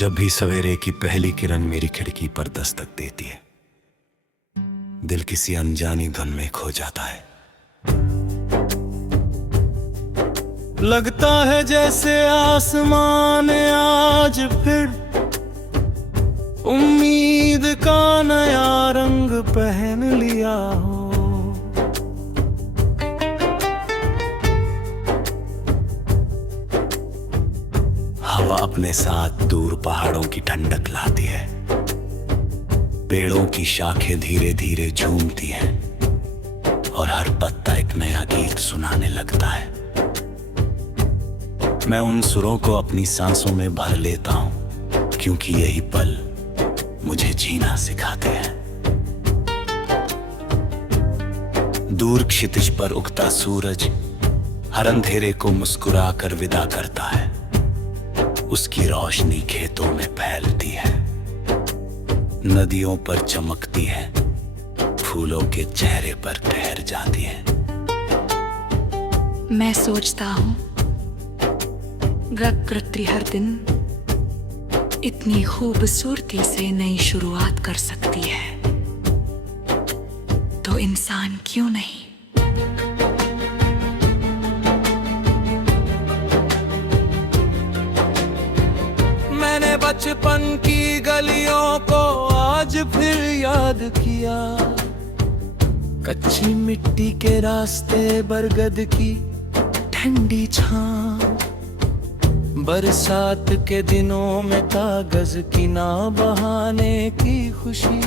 जब भी सवेरे की पहली किरण मेरी खिड़की पर दस्तक देती है, दिल किसी अनजानी धुन में खो जाता है। लगता है जैसे आसमान ने आज फिर उम्मीद का नया रंग पहन लिया हो। हवा अपने साथ दूर पहाड़ों की ठंडक लाती है, पेड़ों की शाखें धीरे धीरे झूमती हैं और हर पत्ता एक नया गीत सुनाने लगता है। मैं उन सुरों को अपनी सांसों में भर लेता हूं, क्योंकि यही पल मुझे जीना सिखाते हैं। दूर क्षितिज पर उगता सूरज हर अंधेरे को मुस्कुरा कर विदा करता है। उसकी रोशनी खेतों में फैलती है, नदियों पर चमकती है, फूलों के चेहरे पर ठहर जाती है। मैं सोचता हूँ प्रकृति हर दिन इतनी खूबसूरती से नई शुरुआत कर सकती है, तो इंसान क्यों नहीं। मैंने बचपन की गलियों को आज फिर याद किया, कच्ची मिट्टी के रास्ते, बरगद की ठंडी छां, बरसात के दिनों में कागज की नाव बहाने की खुशी,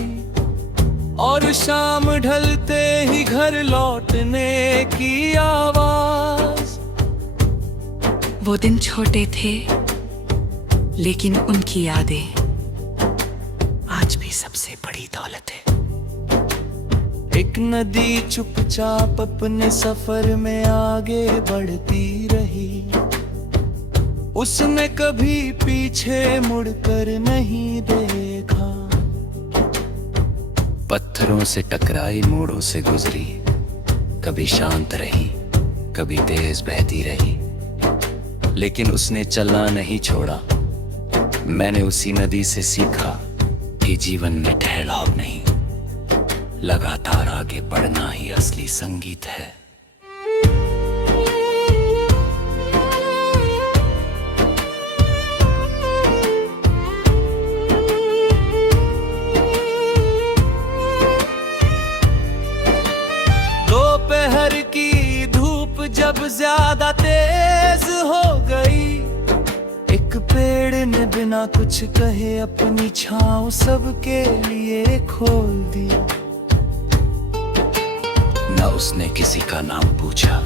और शाम ढलते ही घर लौटने की आवाज। वो दिन छोटे थे, लेकिन उनकी यादें आज भी सबसे बड़ी दौलत है। एक नदी चुपचाप अपने सफर में आगे बढ़ती रही, उसने कभी पीछे मुड़कर नहीं देखा। पत्थरों से टकराई, मोड़ों से गुजरी, कभी शांत रही, कभी तेज बहती रही, लेकिन उसने चलना नहीं छोड़ा। मैंने उसी नदी से सीखा कि जीवन में ठहराव नहीं, लगातार आगे बढ़ना ही असली संगीत है। दोपहर की धूप जब ज्यादा तेज हो गई, एक पेड़ ने बिना कुछ कहे अपनी छांव सबके लिए खोल दिया। न उसने किसी का नाम पूछा,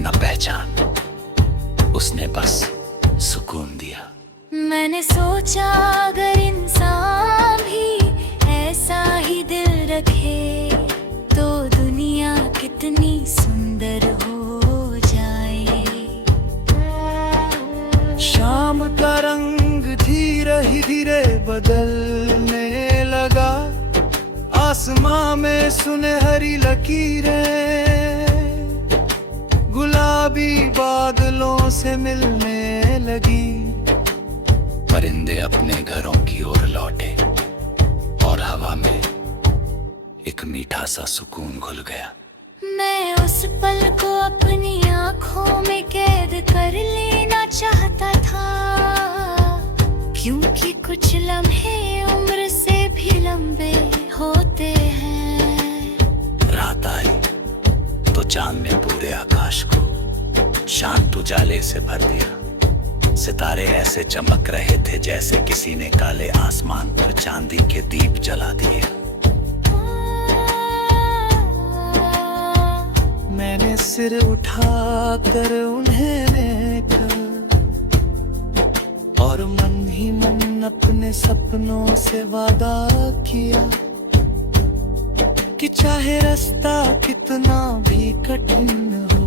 न पहचान, उसने बस सुकून दिया। मैंने सोचा अगर इंसान भी ऐसा ही दिल रखे, तो दुनिया कितनी सुंदर हो जाए। शाम का रंग धीरे धीरे बदलने लगा, आसमां में सुनहरी लकीरें गुलाबी बादलों से मिलने लगी। परिंदे अपने घरों की ओर लौटे और हवा में एक मीठा सा सुकून घुल गया। मैं उस पल को अपनी आँखों में कैद कर लेना चाहता था, क्योंकि कुछ लम्हे उम्र से भी लंबे होते हैं। रात आई तो चांद ने पूरे आकाश को शांत उजाले से भर दिया। सितारे ऐसे चमक रहे थे जैसे किसी ने काले आसमान पर चांदी के दीप जला दिए। मैंने सिर उठाकर उन्हें देखा और मन ही मन अपने सपनों से वादा किया कि चाहे रास्ता कितना भी कठिन हो,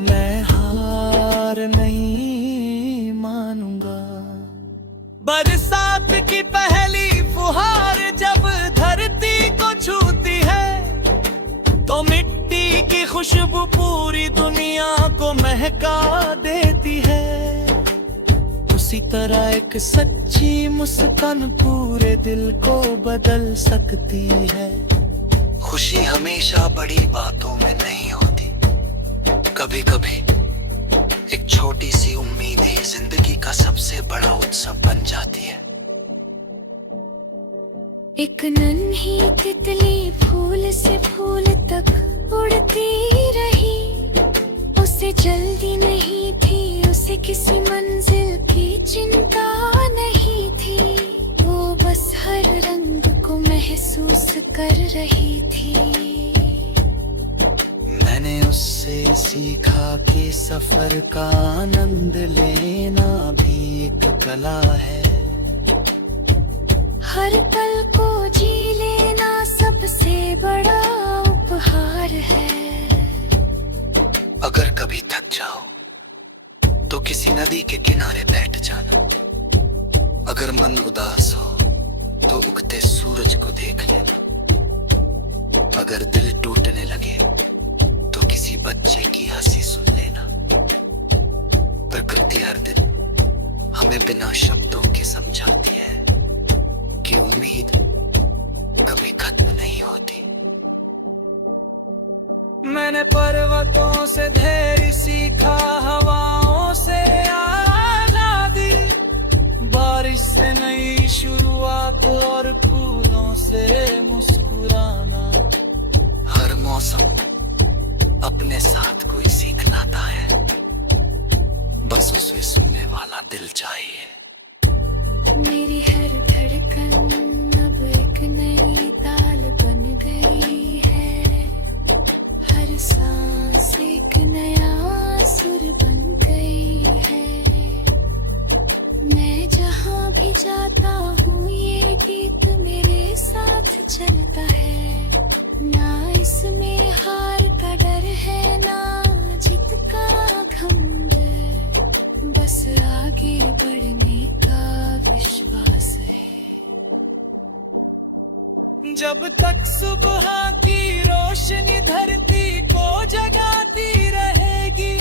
मैं हार नहीं मानूंगा। बरसात की पहली फुहार जब धरती को छूती है, तो मिट्टी की खुशबू पूरी दुनिया को महका देती है। उस उसी तरह एक सच्ची मुस्कान पूरे दिल को बदल सकती है। खुशी हमेशा बड़ी बातों में नहीं होती, कभी कभी एक छोटी सी उम्मीद ही जिंदगी का सबसे बड़ा उत्सव बन जाती है। एक नन्ही तितली फूल से फूल तक उड़ती रही। उसे जल्दी नहीं थी, उसे किसी मंजिल की चिंता नहीं थी। वो बस हर रंग को महसूस कर रही थी। मैंने उससे सीखा कि सफर का आनंद लेना भी एक कला है। हर पल को जी लेना सबसे बड़ा उपहार है। अगर कभी थक जाओ तो किसी नदी के किनारे बैठ जाना। अगर मन उदास हो तो उगते सूरज को देख लेना। अगर दिल टूटने लगे तो किसी बच्चे की हंसी सुन लेना। प्रकृति हर दिन हमें बिना शब्दों के समझाती है कि उम्मीद कभी खत्म नहीं होती। मैंने पर्वतों से धैर्य सीखा, हवाओं से आजादी, बारिश से नई शुरुआत और फूलों से मुस्कुराना। हर मौसम अपने साथ कोई सीख लाता है, बस उसे सुनने वाला दिल चाहिए। मेरी हर धड़कन अब एक नई ताल बन गई है। हर सांस एक नया सुर बन गई है। मैं जहाँ भी जाता हूँ ये गीत मेरे साथ चलता है। ना इसमें हार का डर है, ना जीत का घमंड, बस आगे बढ़ने का विश्वास है। जब तक सुबह की रोशनी धरती को जगाती रहेगी,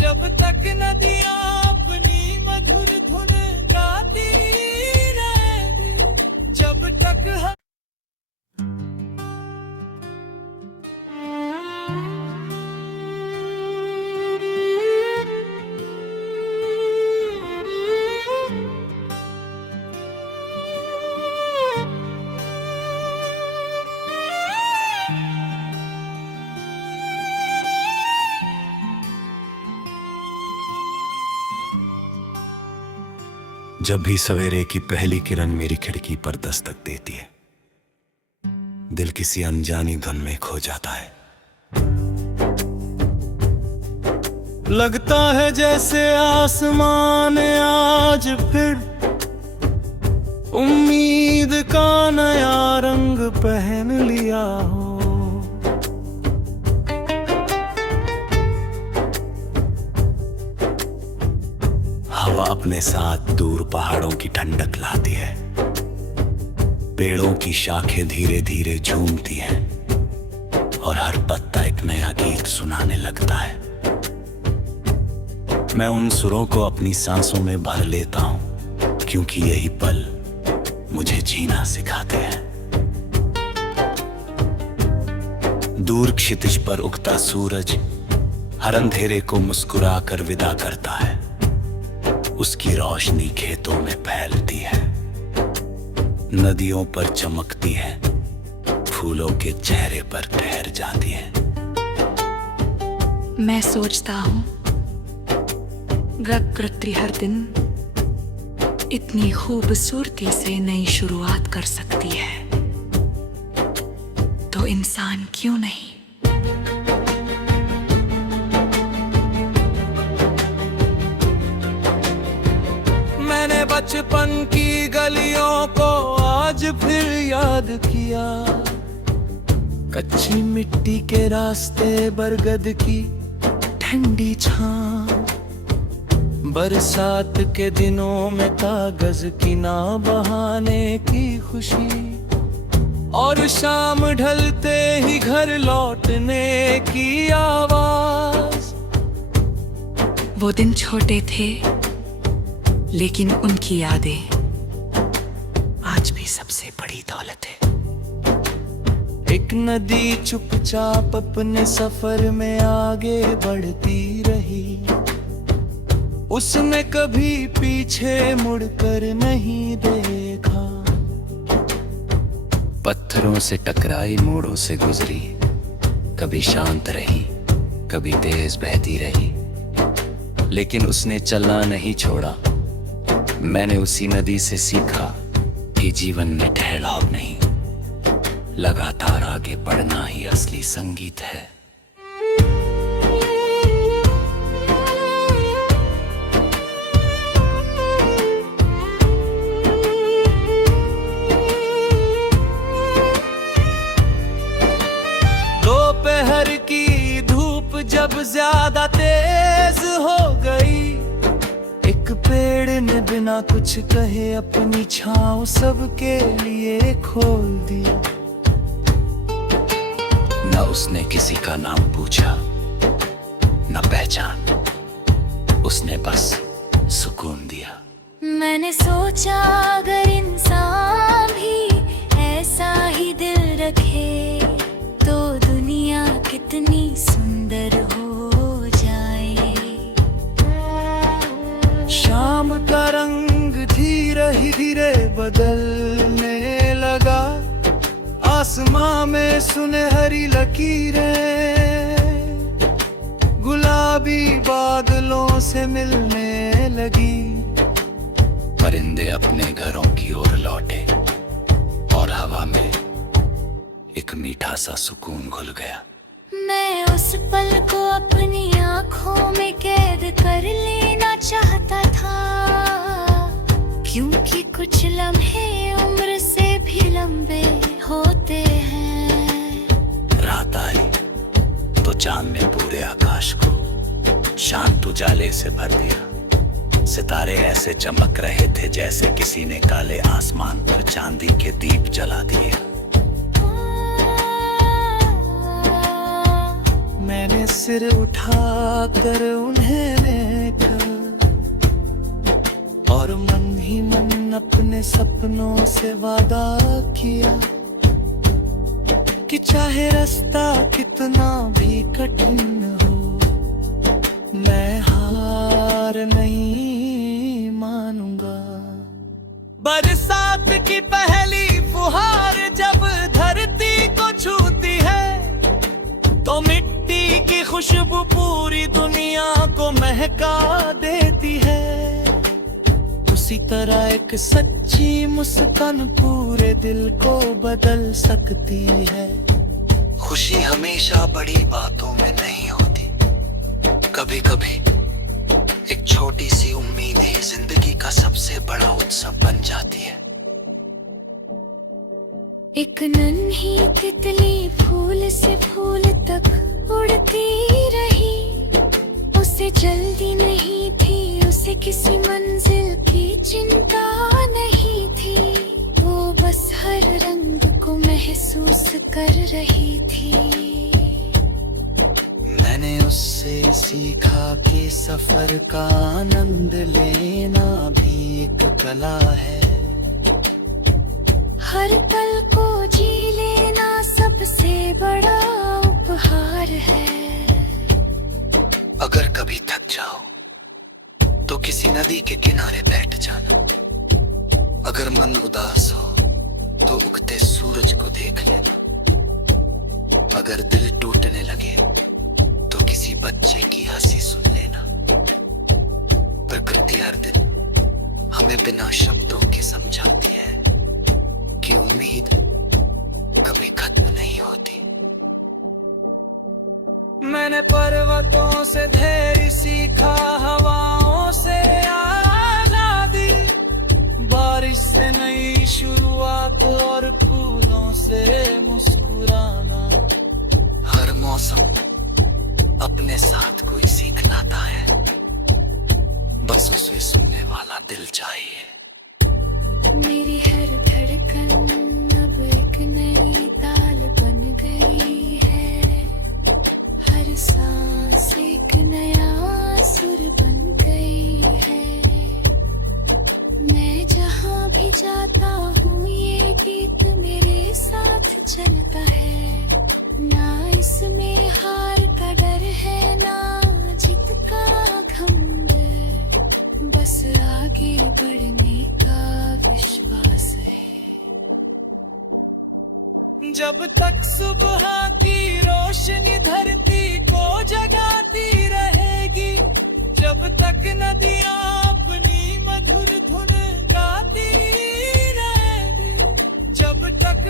जब तक नदियां अपनी मधुर धुन गाती रहेगी, जब तक जब भी सवेरे की पहली किरण मेरी खिड़की पर दस्तक देती है, दिल किसी अनजानी धुन में खो जाता है। लगता है जैसे आसमान आज फिर उम्मीद का नया रंग पहन लिया हो। हवा अपने साथ दूर पहाड़ों की ठंडक लाती है। पेड़ों की शाखें धीरे धीरे झूमती हैं और हर पत्ता एक नया गीत सुनाने लगता है। मैं उन सुरों को अपनी सांसों में भर लेता हूं, क्योंकि यही पल मुझे जीना सिखाते हैं। दूर क्षितिज पर उगता सूरज हर अंधेरे को मुस्कुरा कर विदा करता है। उसकी रोशनी खेतों में फैलती है, नदियों पर चमकती है, फूलों के चेहरे पर ठहर जाती है। मैं सोचता हूँ प्रकृति हर दिन इतनी खूबसूरती से नई शुरुआत कर सकती है, तो इंसान क्यों नहीं। मैंने बचपन की गलियों को आज फिर याद किया। कच्ची मिट्टी के रास्ते, बरगद की ठंडी छां, बरसात के दिनों में कागज की नाव बहाने की खुशी, और शाम ढलते ही घर लौटने की आवाज। वो दिन छोटे थे लेकिन उनकी यादें आज भी सबसे बड़ी दौलत है। एक नदी चुपचाप अपने सफर में आगे बढ़ती रही, उसने कभी पीछे मुड़कर नहीं देखा। पत्थरों से टकराई मोड़ों से गुजरी, कभी शांत रही कभी तेज बहती रही, लेकिन उसने चलना नहीं छोड़ा। मैंने उसी नदी से सीखा कि जीवन में ठहराव नहीं, लगातार आगे बढ़ना ही असली संगीत है। दोपहर की धूप जब ज्यादा तेज हो गई, एक पेड़ ने बिना कुछ कहे अपनी छांव सबके लिए खोल दी। न उसने किसी का नाम पूछा न पहचान, उसने बस सुकून दिया। मैंने सोचा अगर इंसान भी ऐसा ही दिल रखे तो दुनिया कितनी सुंदर हो जाए। शाम का रंग धीरे ही धीरे बदलने लगा, आसमां में सुनहरी लकीरें गुलाबी बादलों से मिलने लगी। परिंदे अपने घरों की ओर लौटे और हवा में एक मीठा सा सुकून घुल गया। मैं उस पल को अपनी आंखों में कैद कर लेना चाहता था, क्योंकि कुछ लम्हे उम्र से भी लंबे होते हैं। रात आई तो चांद ने पूरे आकाश को शांत उजाले से भर दिया। सितारे ऐसे चमक रहे थे जैसे किसी ने काले आसमान पर चांदी के दीप जला दिए। मैंने सिर उठाकर उन्हें देखा और मन ही मन अपने सपनों से वादा किया कि चाहे रास्ता कितना भी कठिन हो, मैं हार नहीं मानूंगा। बरसात की पहली फुहार जब धरती को छूती है तो मिट्टी की खुशबू पूरी दुनिया को महका देती है। उसी तरह एक सच्ची मुस्कान पूरे दिल को बदल सकती है। खुशी हमेशा बड़ी बातों में नहीं होती, कभी कभी एक छोटी सी उम्मीद ही जिंदगी का सबसे बड़ा उत्सव बन जाती है। एक नन्ही तितली फूल से फूल तक उड़ती रही, उसे जल्दी नहीं थी, उसे किसी मंजिल की चिंता नहीं थी। वो बस हर रंग को महसूस कर रही थी। मैंने उससे सीखा कि सफर का आनंद लेना भी एक कला है। हर पल को जी लेना सबसे बड़ा उपहार है। अगर कभी थक जाओ तो किसी नदी के किनारे बैठ जाना। अगर मन उदास हो तो उगते सूरज को देख लेना। अगर दिल टूटने लगे तो किसी बच्चे की हंसी सुन लेना। प्रकृति हर दिन हमें बिना शब्दों के समझाती है कि उम्मीद कभी खत्म नहीं होती। मैंने पर्वतों से धैर्य सीखा, हवाओं से आजादी, बारिश से नई शुरुआत और फूलों से मुस्कुराना। हर मौसम अपने साथ कोई सीख लाता है, बस उसे सुनने वाला दिल चाहिए। मेरी हर धड़कन अब एक नई ताल बन गई है। हर सांस एक नया सुर बन गई है। बढ़ने का विश्वास है। जब तक सुबह की रोशनी धरती को जगाती रहेगी, जब तक नदियां अपनी मधुर धुन गाती रहेगी, जब तक